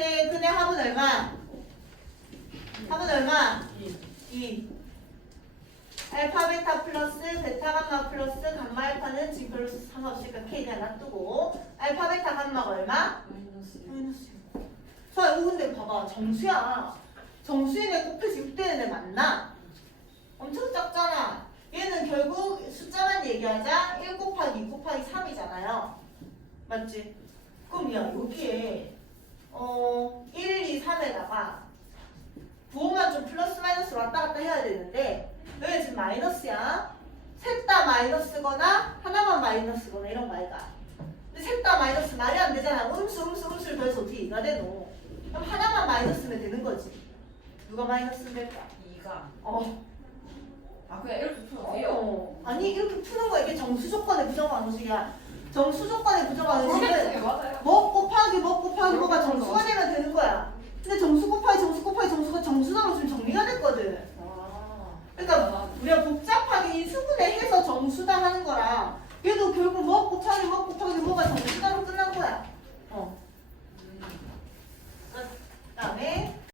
세 근의 합은 얼마? 합은 얼마? 2. 알파 베타 플러스 베타 감마 플러스 감마 알파는 지금 별로 상관없으니까 K 그냥 놔두고 알파 베타 감마가 얼마? 마이너스 마이너스 6. 자, 이거 근데 봐봐. 정수야. 정수인의 곱해서 6되는 애 맞나? 엄청 작잖아. 얘는 결국 숫자만 얘기하자 1 곱하기 2 곱하기 3이잖아요. 맞지? 그럼 야, 여기에 어 1, 2, 3에다가 부호만 좀 플러스 마이너스 왔다 갔다 해야 되는데 여기 지금 마이너스야. 셋 다 마이너스거나 하나만 마이너스거나 이런 거 아이가. 근데 셋 다 마이너스 말이 안 되잖아. 음수 음수 음수를 더해서 어떻게 2가 되노? 그럼 하나만 마이너스면 되는 거지. 누가 마이너스면 될까? 2가 어. 아 그냥 이렇게 풀어도 돼요? 어. 아니 이렇게 푸는 거 이게 정수 조건의 부정 방식이야. 정수 조건의 부정 방식은 근데 정수 곱하기 정수 곱하기 정수가 정수 나로 지금 정리가 됐거든. 아. 그러니까 우리가 복잡하게 이 수분해 해서 정수다 하는 거랑 얘도 결국 뭐 곱하기 뭐 곱하기 뭐가 정수